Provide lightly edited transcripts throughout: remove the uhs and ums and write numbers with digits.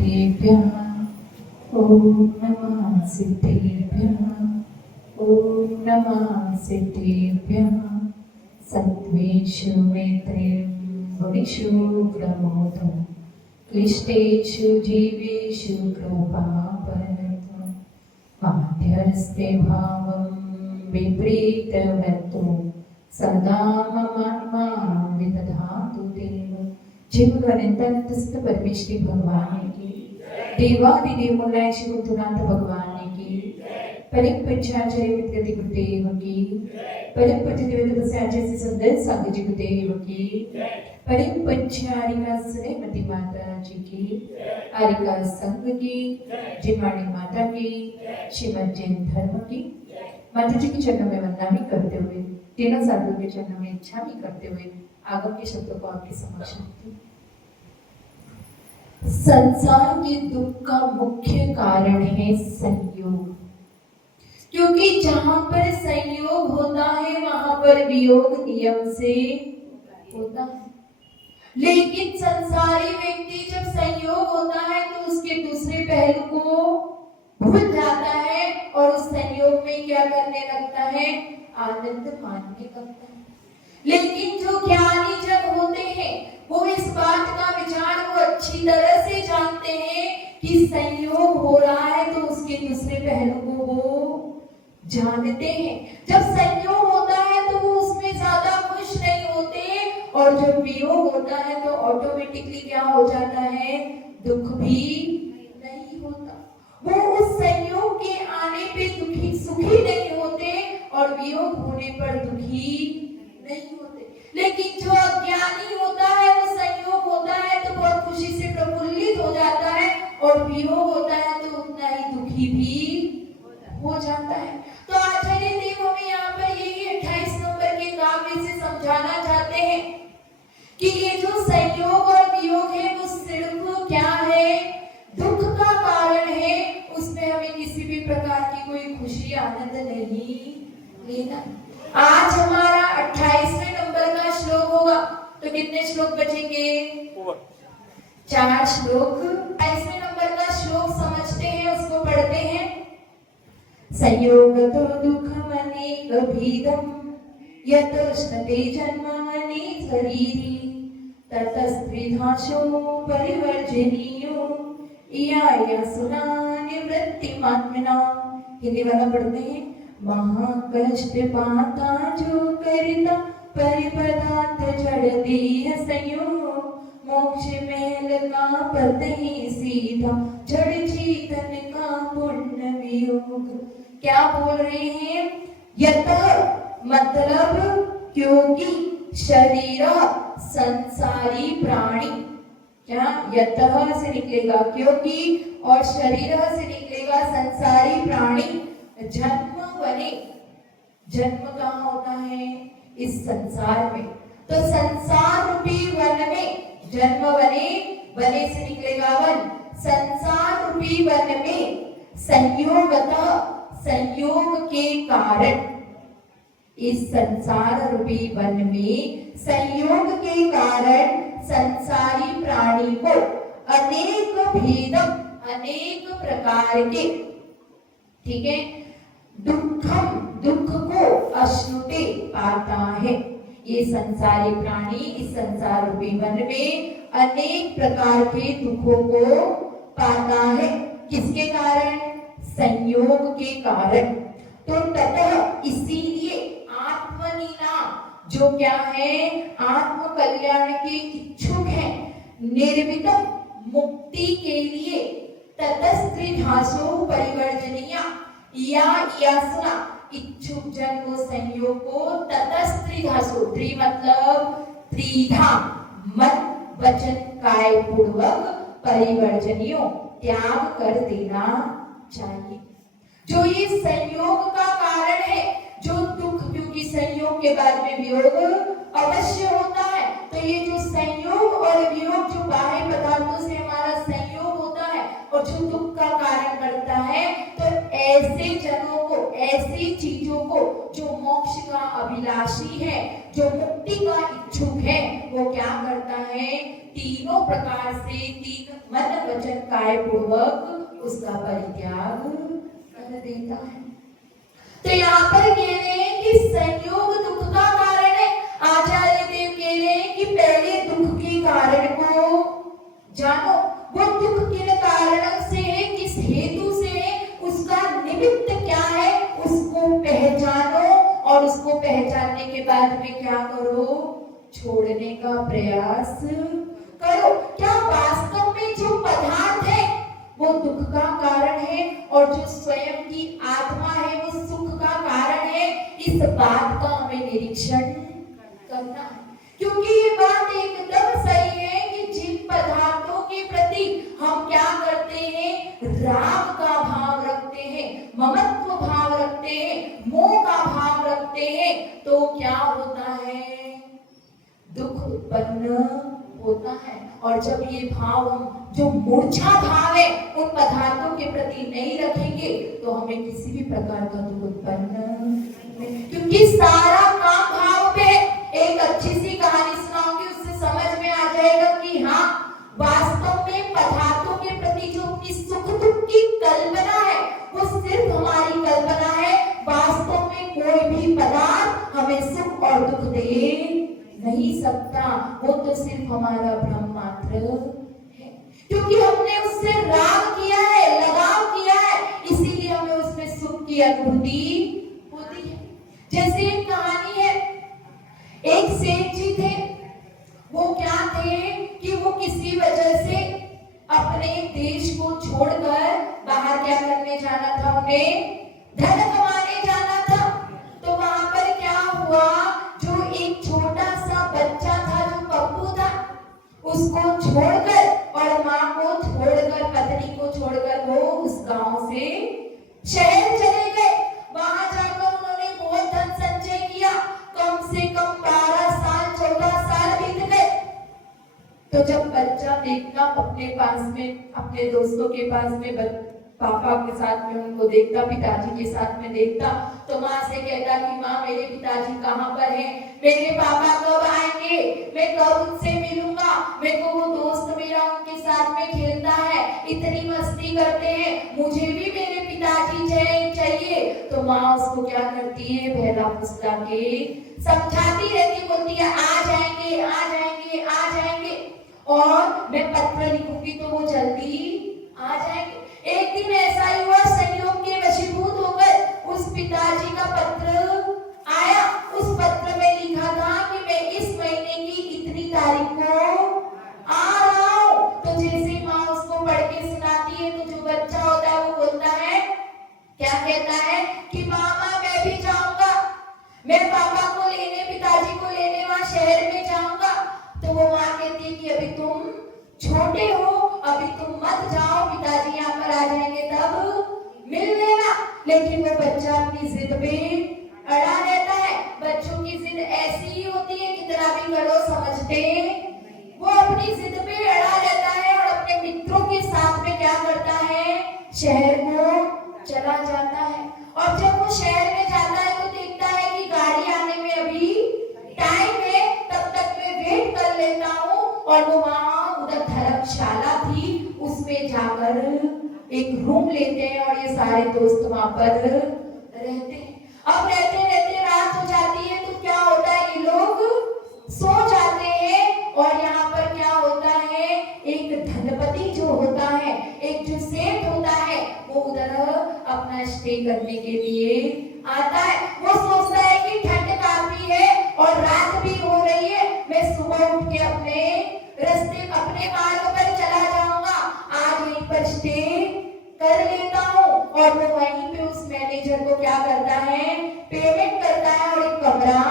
सिद्धेभ्यः ॐ नमः सिद्धेभ्यः ॐ नमः सिद्धेभ्यः सत्त्वेषु मैत्रीं गुणेषु प्रमोदं क्लिष्टेषु जीवेषु कृपापरतु माध्यस्ते भावं विपरीतवतु सदा ममात्मा विदधातु देव। जीवगणितस्थ परमेश्वरी भगवान की देवादिदेव मुल्लाय श्री गुरुनाथ भगवान की परम पंचाचार्य विद्यार्थी गुरुदेव की परम पूज्य देवताचार्य से सुंदर सागर जी गुरुदेव की परम पंचारिका श्रीमती माता जी की आरिका संघ की जिमाणी माता की श्रीमद जैन धर्म की माता जी के चरणों में वंदना भी करते हुए तीनों साधुओं के चरणों में इच्छा भी करते हुए आगम के शब्दों को आपके समक्ष रखती हूँ। संसार के दुख का मुख्य कारण है संयोग, क्योंकि जहां पर संयोग होता है वहां पर वियोग नियम से होता है। लेकिन संसारी व्यक्ति जब संयोग होता है तो उसके दूसरे पहलू को भूल जाता है और उस संयोग में क्या करने लगता है, आनंद मानने लगता है। लेकिन जो ज्ञानी जन होते हैं वो इस बात का विचार वो अच्छी तरह से जानते हैं कि संयोग हो रहा है तो उसके दूसरे पहलू को वो जानते हैं। जब संयोग होता है तो वो उसमें ज्यादा खुश नहीं होते और जब वियोग होता है तो ऑटोमेटिकली क्या हो जाता है, दुख भी नहीं होता। वो उस संयोग के आने पे दुखी सुखी नहीं होते और वियोग होने पर दुखी नहीं होते। लेकिन जो अज्ञानी होता है वो संयोग होता है तो बहुत खुशी से प्रफुल्लित हो जाता है और वियोग होता है तो उतना ही दुखी भी हो जाता है। तो आचार्य देव हमें यहाँ पर यही 28 नंबर के काव्य से समझाना चाहते हैं कि ये जो संयोग और वियोग है वो सिर्फ क्या है, दुख का कारण है। उसमें हमें किसी भी प्रकार की कोई खुशी आनंद नहीं लेना। आज हमारा 28वें नंबर का श्लोक होगा तो कितने श्लोक बचेंगे, 4 श्लोक। 28वें नंबर का श्लोक समझते हैं, उसको पढ़ते हैं। संयोगतो दुःखमनेक भीदं यतोष्णते जन्मनि शरीरी ततस्त्रिधाशो परिवर्जनीयो यायासुना निवृत्तिमात्मना। हिंदी वाला पढ़ते हैं। महाकष्ट पाता जो करता परिपदार्थ जड़ देह संयोग मोक्ष महल का पद ही सीधा जड़ चेतन का पुण्य वियोग। क्या बोल रहे हैं, यतः मतलब क्योंकि शरीर संसारी प्राणी, क्या यतः से निकलेगा क्योंकि और शरीर से निकलेगा संसारी प्राणी। जन्म बने, जन्म कहाँ होता है, इस संसार में। तो संसार रूपी वन में जन्म बने, बने से निकलेगा वन। संसार रूपी वन में संयोगतः संयोग के कारण, इस संसार रूपी वन में संयोग के कारण संसारी प्राणी को अनेक भेदम, अनेक प्रकार के, ठीक है, दुखम दुख को अश्नुते पाता है। ये संसारी प्राणी इस संसार रूपी वन में अनेक प्रकार के दुखों को पाता है। किसके कारण, संयोग के कारण। तो ततः इसीलिए आत्मनीना जो क्या है, आत्म कल्याण के इच्छुक है, निर्मित मुक्ति के लिए ततस्त्रिधासो परिवर्जनीया या यासना इच्छुक जन को संयोग को ततस्त्रिधासो, त्रि मतलब त्रिधा, मन वचन काय पूर्वक परिवर्जनियों त्याग कर देना चाहिए। जो ये संयोग का कारण है, जो दुख, क्योंकि संयोग के बाद में वियोग अवश्य होता है। तो ये जो संयोग और वियोग जो बाह्य पदार्थों से हमारा संयोग होता है और जो दुख का कारण बनता है, तो ऐसे जनों को, ऐसी चीजों को जो मोक्ष का अभिलाषी है, जो मुक्ति का इच्छुक है, वो क्या करता है, तीनों प्रकार से, तीन मन वचन काय पूर्वक उसका परित्याग कर देता है। तो यहाँ पर कह रहे हैं कि संयोग दुख का कारण है। आचार्य देव कह रहे हैं कि पहले दुख के कारण को जानो, वो दुख किन कारणों से है, किस हेतु से है, उसका निमित्त क्या है, उसको पहचानो और उसको पहचानने के बाद में क्या करो, छोड़ने का प्रयास करो। क्या वास्तव में जो पदार्थ है वो दुख का कारण है और जो स्वयं की आत्मा है वो सुख का कारण है, इस बात का हमें निरीक्षण करना है। क्योंकि ये बात एकदम सही है कि जिन पदार्थों के प्रति हम क्या करते हैं, राग का भाव रखते हैं, ममत्व भाव रखते हैं, मोह का भाव रखते हैं, तो क्या होता है, दुख उत्पन्न होता है। और जब ये भाव हम जो मूर्छा भाव है उन पदार्थों के प्रति नहीं रखेंगे तो हमें किसी भी प्रकार का दुख उत्पन्न नहीं, क्योंकि सारा काम भाव पे। एक अच्छी सी कहानी सुनाऊंगी, उससे समझ में आ जाएगा कि हाँ, वास्तव में पदार्थों के प्रति जो अपनी सुख दुख की कल्पना है वो सिर्फ हमारी कल्पना है। वास्तव में कोई भी पदार्थ हमें सुख और दुख दे नहीं सकता, वो तो सिर्फ हमारा भ्रम मात्र है, क्योंकि हमने उससे राग किया है, लगाव किया है, इसीलिए हमें उसमें सुख की अनुभूति होती है। जैसे एक कहानी है, एक सेठ जी थे, वो क्या थे कि वो किसी वजह से अपने देश को छोड़कर बाहर क्या करने जाना था, उन्हें धन कमाने जाना था। तो वहां पर क्या हुआ, जो एक छोटा सा बच्चा था, जो पप्पू था, उसको छोड़कर और माँ को छोड़कर, पत्नी को छोड़कर वो उस गांव से शहर चले गए। वहां जाकर उन्होंने बहुत धन संचय किया, कम से कम 12 साल 14 साल बीत गए। तो जब बच्चा देखता अपने पास में, अपने दोस्तों के पास में पापा के साथ में उनको देखता, पिताजी के साथ में देखता, तो माँ से कहता कि माँ मेरे पिताजी कहाँ पर हैं, मेरे पापा कब आएंगे, मैं कब उनसे मिलूंगा, मेरे को वो दोस्त मेरा उनके साथ में खेलता है, इतनी मस्ती करते हैं, मुझे भी मेरे पिताजी चाहिए। तो माँ उसको क्या करती है, बहला फुसला के समझाती रहती, बोलती है आ जाएंगे आ जाएंगे आ जाएंगे, और मैं पत्र लिखूंगी तो वो जल्दी आ जाएंगे। एक दिन ऐसा ही हुआ, संयोग के वशीभूत होकर उस पिताजी का पत्र आया। उस पत्र में लिखा था कि मैं इस महीने की इतनी तारीख को आ रहा हूँ। तो जैसे माँ उसको पढ़ के सुनाती है, तो जो बच्चा होता है वो बोलता है, क्या कहता है कि मामा मैं भी जाऊंगा, मैं पापा को लेने, पिताजी को लेने वहां शहर में जाऊंगा। तो वो माँ कहती है कि अभी तुम छोटे हो, अभी तुम मत जाओ, पिताजी यहाँ पर आ जाएंगे तब मिल लेना। लेकिन वो बच्चा अपनी जिद पे अड़ा रहता है। बच्चों की जिद ऐसी ही होती है, कितना भी करो समझते, वो अपनी जिद पे अड़ा रहता है और अपने मित्रों के साथ में क्या करता है, शहर को चला जाता है। और जब वो शहर में जाता है तो देखता है कि गाड़ी आने में अभी टाइम है, तब तक मैं वेट कर लेता हूँ। और वो वहां उधर धर्मशाला थी, उसमें जाकर एक रूम लेते हैं और ये सारे दोस्त वहां पर रहते हैं। अब रहते रहते रात हो जाती है, तो क्या होता है, ये लोग सो जाते हैं। और यहाँ पर क्या होता है, एक धनपति जो होता है, एक जो सेठ होता है, वो उधर अपना स्टे करने के लिए आता है। वो सोचता है कि ठंड काफी है और रात भी हो रही है, मैं सुबह उठ के अपने रास्ते, अपने मार्ग पर चला जाऊंगा, आज यहीं पर स्टे कर लेता हूँ। और वो वहीं पे उस मैनेजर को क्या करता है, पेमेंट करता है और एक कमरा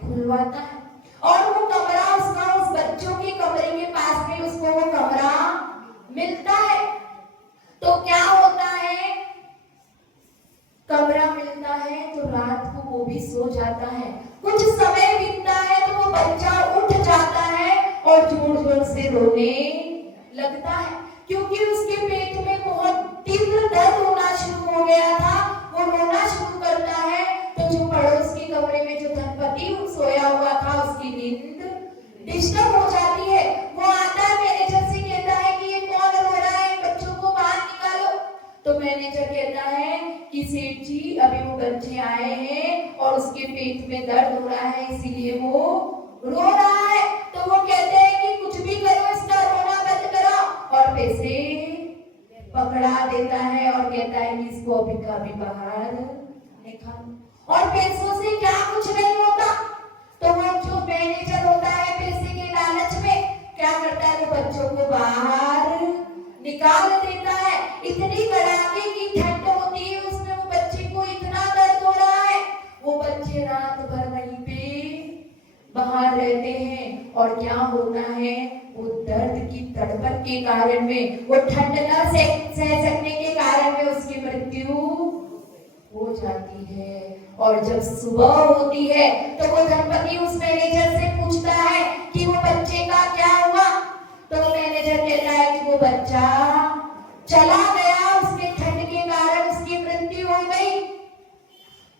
खुलवाता है। और वो कमरा उसका, उस बच्चों के कमरे के पास में उसको वो कमरा मिलता है। तो क्या होता है, कमरा मिलता है तो रात को वो भी सो जाता है। कुछ समय बीतता है तो वो बच्चा उठ जाता है और जोर जोर से रोने लगता है, क्योंकि उसके पेट में बहुत तीव्र दर्द होना शुरू हो गया था। वो रोना शुरू करता है तो जो पड़ोस के कमरे में जो धनपति सोया हुआ था, उसकी नींद डिस्टर्ब हो जाती है। वो आता है, मैनेजर से कहता है कि ये कौन तो मैनेजर कहता है कि सेठ जी अभी वो बच्चे आए हैं और उसके पेट में दर्द हो रहा है इसीलिए वो रो रहा है। तो वो कहते हैं कि कुछ भी करो इसका रोना बंद करो और पैसे पकड़ा देता है और कहता है कि इसको अभी का अभी बाहर निकालो। और पैसों से क्या कुछ नहीं होता। तो वो जो मैनेजर होता है पैसे के लालच में क्या करता है, वो बच्चों को बाहर निकाल देता है। इतनी कड़ाके की ठंड होती है उसमें वो बच्चे को इतना दर्द हो रहा है, वो बच्चे रात भर वहीं पे बाहर रहते हैं। और क्या होता है, वो दर्द की तड़पन के कारण में, वो ठंड न सह सकने के कारण में उसकी मृत्यु हो जाती है। और जब सुबह होती है तो वो धनपति उस मैनेजर से पूछता है कि वो बच्चे का क्या हुआ। तो मैनेजर कहता है कि वो बच्चा चला गया, उसके ठंड के कारण उसकी मृत्यु हो गई।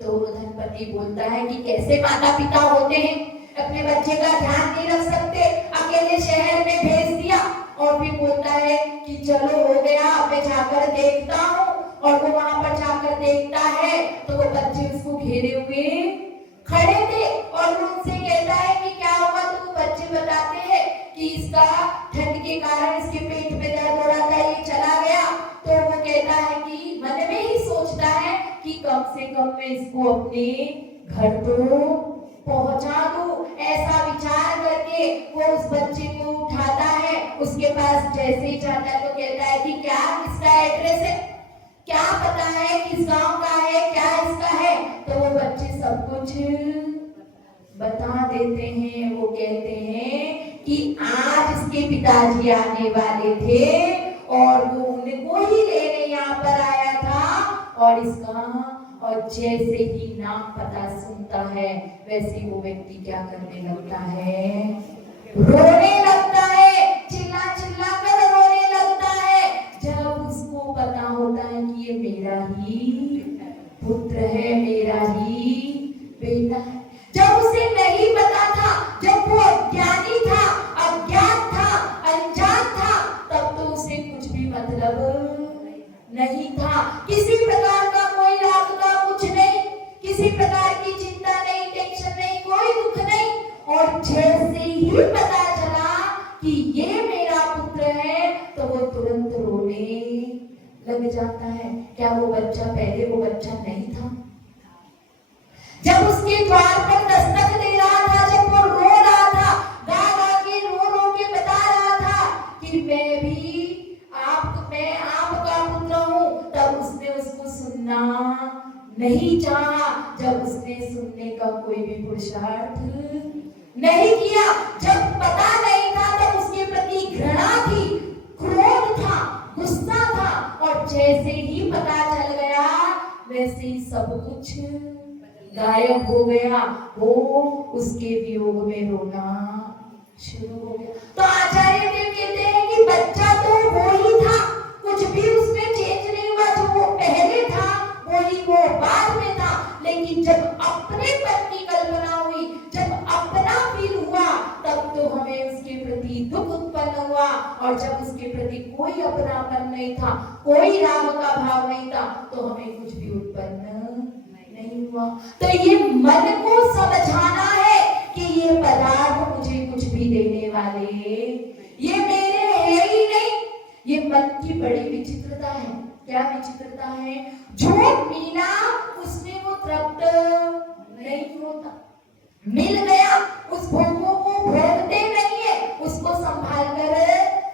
तो वो धनपति बोलता है कि कैसे माता पिता होते हैं, अपने बच्चे का ध्यान नहीं रख सकते, अकेले शहर में भेज दिया। और फिर बोलता है कि चलो हो गया, मैं जाकर देखता हूँ। और वो वहां पर जाकर देखता है तो वो बच्चे उसको घेरे हुए खड़े थे और वो उनसे कहता है कि क्या हुआ। तो वो बच्चे बताते हैं कि इसका ठंड के कारण इसके पेट में दर्द हो रहा था, ये चला गया। तो वो कहता है कि मन में ही सोचता है कि कम से कम मैं इसको अपने घर तो पहुंचा दूं। ऐसा विचार करके वो उस बच्चे को उठाता है, उसके पास जैसे ही जाता है तो कहता है कि क्या इसका एड्रेस है, क्या पता है किस गांव का है, क्या इसका है। तो वो बच्चे सब कुछ बता देते हैं। वो कहते हैं कि आज इसके पिताजी आने वाले थे और वो उनको ही लेने यहाँ पर आया था। और जैसे ही नाम पता सुनता है वैसे वो व्यक्ति क्या करने लगता है, रोने लगता है, चिल्ला चिल्ला कर रोने लगता है। जब उसको पता होता है कि ये मेरा ही पुत्र है, मेरा ही बेटा है। जब उसे नहीं पता था, जब वो अज्ञानी था, अज्ञात था, अनजान था, तब तो उसे कुछ भी मतलब नहीं था। किसी प्रकार का कोई रात का कुछ नहीं, किसी प्रकार की चिंता नहीं, टेंशन नहीं, कोई दुख नहीं। और जैसे ही पता चला कि ये मेरा पुत्र है तो वो तुरंत रोने लग जाता है। क्या वो बच्चा पहले वो बच्चा नहीं था? जब उसके द्वार पर दस्तक दे रहा था, जब वो रो रहा था, गा गा के रो के बता रहा था कि मैं आपका पुत्र हूँ, तब उसने उसको सुनना नहीं चाहा। जब उसने सुनने का कोई भी पुरुषार्थ नहीं किया, जब पता नहीं था तब उसके प्रति घृणा थी, क्रोध था, गुस्सा था। और जैसे ही पता चल गया वैसे ही सब कुछ गायब हो गया। वो उसके वियोग में रोना शुरू हो गया। तो आचार्य देव कहते हैं कि बच्चा तो वो ही था, कुछ भी उसमें चेंज नहीं हुआ। जो वो पहले था वही वो बाद में था। लेकिन जब अपने पद की कल्पना हुई, जब अपना फील हुआ, तब तो हमें उसके प्रति दुख उत्पन्न हुआ। और जब उसके प्रति कोई अपनापन नहीं था, कोई राग का भाव नहीं था, तो हमें कुछ भी उत्पन्न नहीं हुआ। तो ये मन को समझाना है कि ये पदार्थ मुझे कुछ भी देने वाले ये मेरे है ही नहीं। ये मन की बड़ी विचित्रता है। क्या विचित्रता है? जो मिला उसमें वो तृप्त नहीं होता, मिल गया उस भोगों को भोगते नहीं है, उसको संभाल कर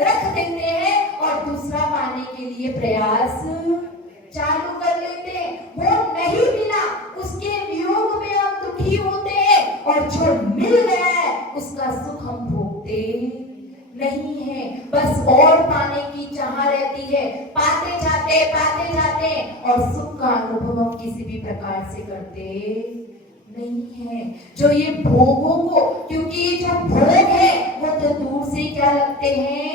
रख देते हैं और दूसरा पाने के लिए प्रयास चालू कर लेते हैं। वो नहीं मिला, उसके वियोग में हम दुखी होते हैं, और जो मिल गया है उसका सुख हम भोगते नहीं है। बस और पाने की चाह रहती है, पाते जाते और सुख का अनुभव हम किसी भी प्रकार से करते नहीं है। जो ये भोगों को, क्योंकि जो भोग है वो तो दूर से क्या लगते हैं,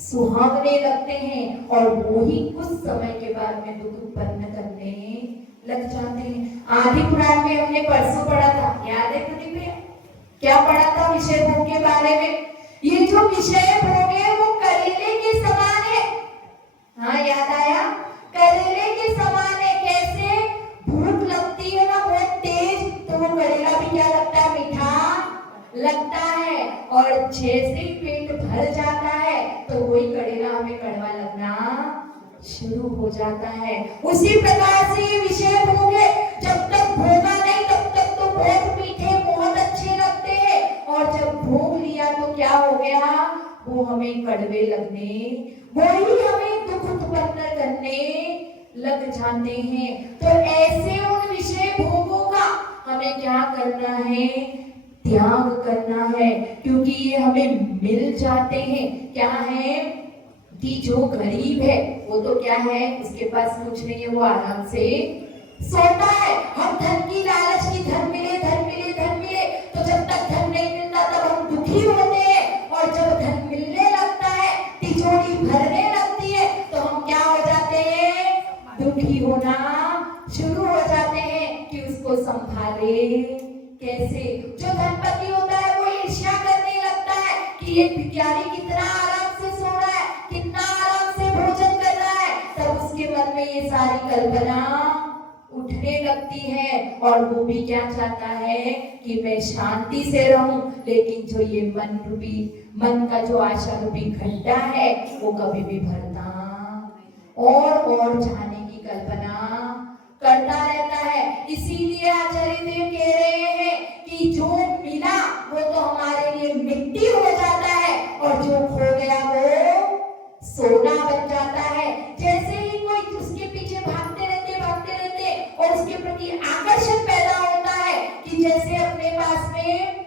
सुहावने लगते हैं, और वो ही कुछ समय के बाद में दुख उत्पन्न करने लग जाते हैं। आदि पुराण में हमने परसों पढ़ा था, याद है प्रदीप भैया? क्या पढ़ा था विषय भोग के बारे में? ये जो विषय भोग है वो करेले के समान है। हाँ, याद आया? करेले जैसे ही पेट भर जाता है तो वही कड़ेला हमें कड़वा लगना शुरू हो जाता है। उसी प्रकार से ये विषय भोग है, जब तक भोगा नहीं तब तक तो बहुत मीठे बहुत अच्छे लगते हैं, और जब भोग लिया तो क्या हो गया, वो हमें कड़वे लगने, वही हमें दुख उत्पन्न करने लग जाते हैं। तो ऐसे उन विषय भोगों का हमें क्या करना है, त्याग करना है, क्योंकि ये हमें मिल जाते हैं। क्या है कि जो गरीब है वो तो क्या है, उसके पास कुछ नहीं है, वो आराम से सोता है। हम धन की लालच की धन मिले धन मिले धन मिले, तो जब तक धन नहीं मिलता तब हम दुखी होते हैं, और जब धन मिलने लगता है, तिजोरी भरने लगती है, तो हम क्या हो जाते हैं, दुखी होना शुरू हो जाते हैं कि उसको संभाले कैसे। जो धनपति होता है वो ईर्ष्या करने लगता है कि ये भिखारी कितना आराम से सो रहा है, कितना आराम से भोजन कर रहा है, तब उसके मन में ये सारी कल्पना उठने लगती है, और वो भी क्या चाहता है कि मैं शांति से रहूं, लेकिन जो ये मन का जो आशा रूपी खड्डा है वो कभी भी भरता और जाने की कल्पना करता रहता है। इसीलिए आचार्य देव कह रहे हैं कि जो मिला वो तो हमारे लिए मिट्टी हो जाता है, और जो खो गया वो सोना बन जाता है। जैसे ही कोई उसके पीछे भागते रहते और उसके प्रति आकर्षण पैदा होता है, कि जैसे अपने पास में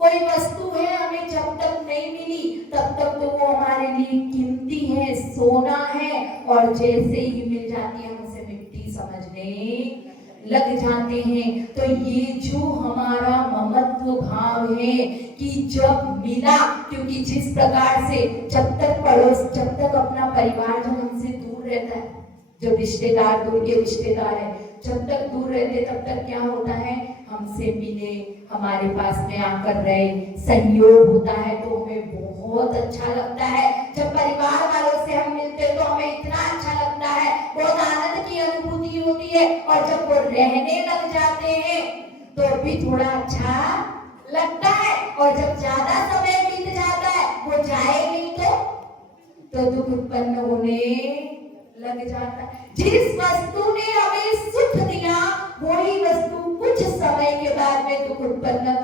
कोई वस्तु है, हमें जब तक नहीं मिली तब तक तो वो हमारे लिए कीमती है, सोना है, और जैसे ही मिल जाती है हम उसे मिट्टी समझने लग जाते हैं। तो ये जो हमारा ममत्व भाव है कि जब मिला, क्योंकि जिस प्रकार से जब तक अपना परिवार जो हमसे दूर रहता है, जो रिश्तेदार दूर के रिश्तेदार है, जब तक दूर रहते तब तक क्या होता है, हमसे मिले, हमारे पास में आकर रहे, संयोग होता है तो हमें बहुत अच्छा लगता है। जब परिवार वालों से हम मिलते तो हमें इतना अच्छा लगता है, बहुत आनंद की अनुभूति होती है, और जब वो रहने लग जाते हैं तो भी थोड़ा अच्छा लगता है, और जब ज्यादा समय बीत जाता है, वो जाए नहीं तो दुख उत्पन्न होने लग जाता है। जिस वस्तु ने हमें सुख दिया वही वस्तु कुछ समय के बाद में दुख उत्पन्न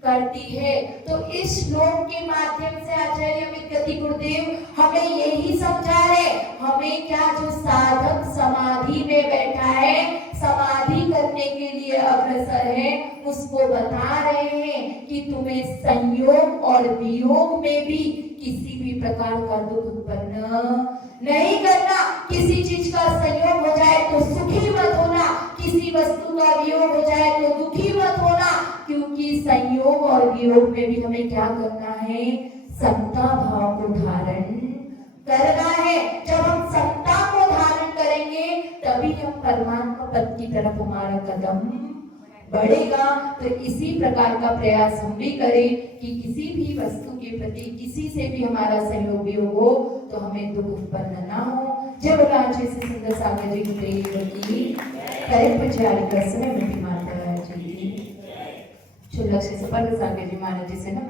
करती है। तो इस श्लोक के माध्यम से आचार्य विद्यार्थी गुरुदेव हमें यही समझा रहे, हमें क्या, जो साधक समाधि में बैठा है, समाधि करने के लिए अग्रसर है, उसको बता रहे हैं कि तुम्हें संयोग और वियोग में भी किसी भी प्रकार का दुख उत्पन्न नहीं करना। किसी चीज का संयोग हो जाए तो सुखी मत होना, किसी वस्तु का वियोग हो जाए तो दुखी मत होना, क्योंकि संयोग और वियोग में भी हमें क्या करना है, समता भाव को धारण करना है। जब हम समता को धारण करेंगे तभी हम परमात्मा पद की तरफ हमारा कदम बढ़ेगा। तो इसी प्रकार का प्रयास हम भी करें कि किसी भी वस्तु के प्रति किसी से भी हमारा सहयोग वियोग हो तो हमें दुख उत्पन्न ना हो। जय बोला से सुंदर सागर जी की करें प्रचार कर समय माता जी की। शुभ लक्ष्य से पर सागर जी महाराज जी से ना